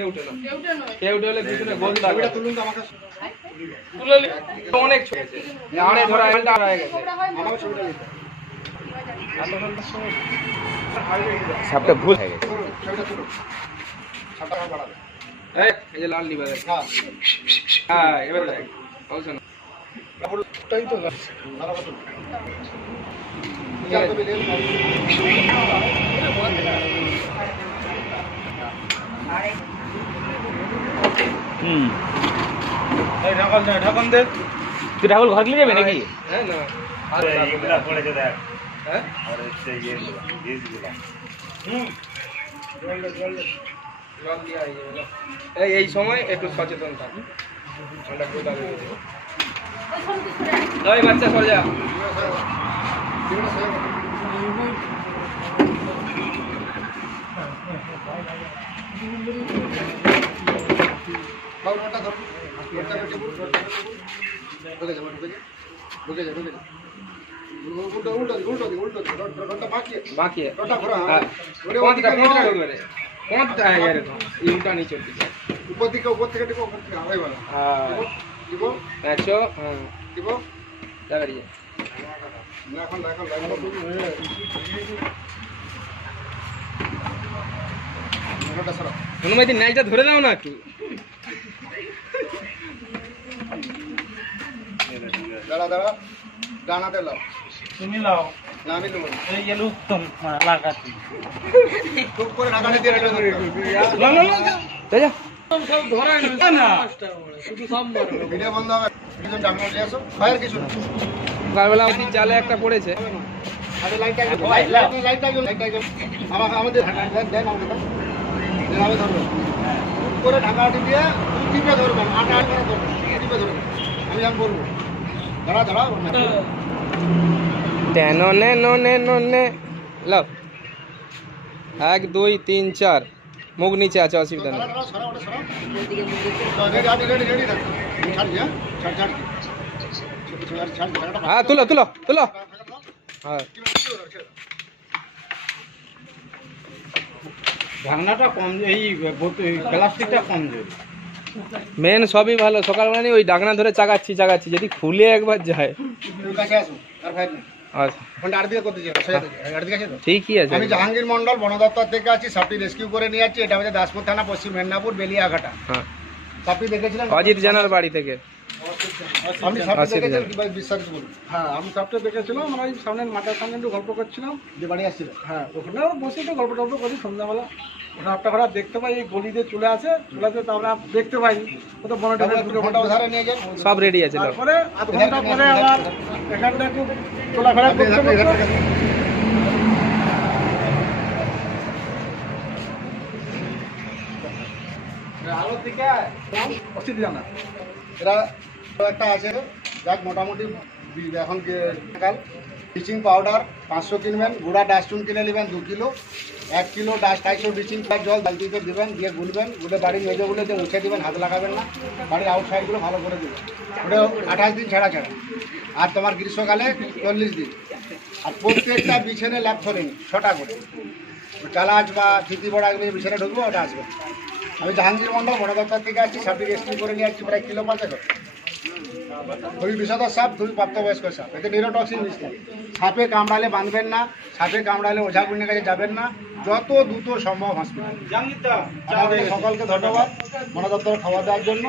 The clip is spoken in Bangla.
উঠে না। উঠে হলে গোল লাগবে। তুলুন তো আমাকে। তুলে অনেক আছে। আড়ে ধরা হয়ে গেছে। আমাকে ছবিটা দিতে। সাপটা ভুল হয়ে গেছে। এই, যে লাল লিভার হ্যাঁ, হ্যাঁ এবার দেখ বলছো না ভালো করে তুলুন। বিচার করবে, লেন, হুম। ঢাকন দে তুই রাহুল ঘর গিয়ে যাবি নাকি? হ্যাঁ না। আর এইগুলা পড়েছে দেখ। হ্যাঁ? আর হচ্ছে ইয়েগুলা বীজগুলা জল এই এই এই সময় একটু সচেতন থাক। ঠান্ডা কোথা হয়ে বাচ্চা সরে যা। জীবনে সেবা করুন। বাবু, নোটটা ধরুন। নোটটা বেটে বলুন, নোটটা বেটে বলুন। ঢুকে যা, ঢুকে যা। ঢুকে হনুমাইদি ন্যাচটা ধরে দাও না একটু। দাঁড়া দাঁড়া। ডানাতে লাও। তুমি লাও। না ধরে না। শুধু সব বন্ধ হবে। কিছু আমাদের জালে একটা পড়েছে। নে নো নে এক, দুই, তিন, চার। মুখ নিচে আছে, অসুবিধা নেই। হ্যাঁ তুলো তুলো তুলো। হ্যাঁ। ঢাকনাটা কম এই প্লাস্টিকটা কমজোর মেন সবই ভালো। সকালবেলা নিয়ে ওই ডাকনা ধরে চাগাচ্ছি চাগাচ্ছি। যদি খুলে একবার যায়। আচ্ছা। ঠিকই আছে। আমি জাহাঙ্গীর মন্ডল বন দপ্তর থেকে আছি সাপটি রেস্কিউ করে নিয়ে যাচ্ছি। এটা হচ্ছে দাসপুর থানা পশ্চিম মেদিনীপুর বেলিয়াঘাটা। হ্যাঁ। সাপটি দেখেছিলেন? অজিত জানার বাড়ি থেকে। আপনি সাপটি দেখেছেন কি ভাই বিশ্বাস বলুন হ্যাঁ আমি সাপটা দেখেছিলাম আমরা ওই সামনের মাথার সামনে একটু গল্প করছিলাম। যে বাড়ি আসছিল। হ্যাঁ ওখানে বসে একটু গল্প টল্প করি সন্ধ্যাবেলা। সাপটা হঠাৎ দেখতে পাই এই গলি দিয়ে চলে আসে চলে আসে দেখতে পাই ও তো বনে টনে ঢুকে ফোনটা পড়ে। নিয়ে যান। সব রেডি আছে তারপরে আধ ঘণ্টা পরে আবার এখানটা একটু চলাফেরা আপনি করতে এখানে- এখানে- করতে অস্থির এরা একটা আছে। যাক, মোটামুটি এখন ব্লিচিং পাউডার পাঁচশো কিনবেন, গুঁড়া ডাস্টুন কিনে নেবেন দু কিলো, এক কিলো ডাস্ট আইসো ব্লিচিং জল বালতিতে দেবেন, দিয়ে গুলবেন, গুলে বাড়ির মেজোগুলো যে মুছে দিবেন, হাত লাগাবেন না, বাড়ির আউটসাইডগুলো ভালো করে দেবেন। ওটা আঠাশ দিন ছাড়া ছাড়া। আর তোমার গ্রীষ্মকালে চল্লিশ দিন। আর প্রত্যেকটা বিছানে ল্যাপ ধরে নিন, ছটা করে। চালাচ বা থিতি বড়া এগুলো বিছানে ঢুকবো, ওটা আসবে। আমি জাহাঙ্গীর মন্ডল বন দপ্তর থেকে আসছি রেস্কিউ করে নিয়ে আসছি, প্রায় কিলো পাঁচেক খুবই বিষধর সাপ খুবই প্রাপ্তবয়স্ক সাপ। এতে নিরোটক্সিন মিশ সাপে কামড়ালে বাঁধবেন না সাপে কামড়ালে ওঝা গুণের কাছে যাবেন না যত দ্রুত সম্ভব হসপিটাল আমাদের সকলকে ধন্যবাদ। মনোদপ্তর দপ্তর খাওয়া দেওয়ার জন্য।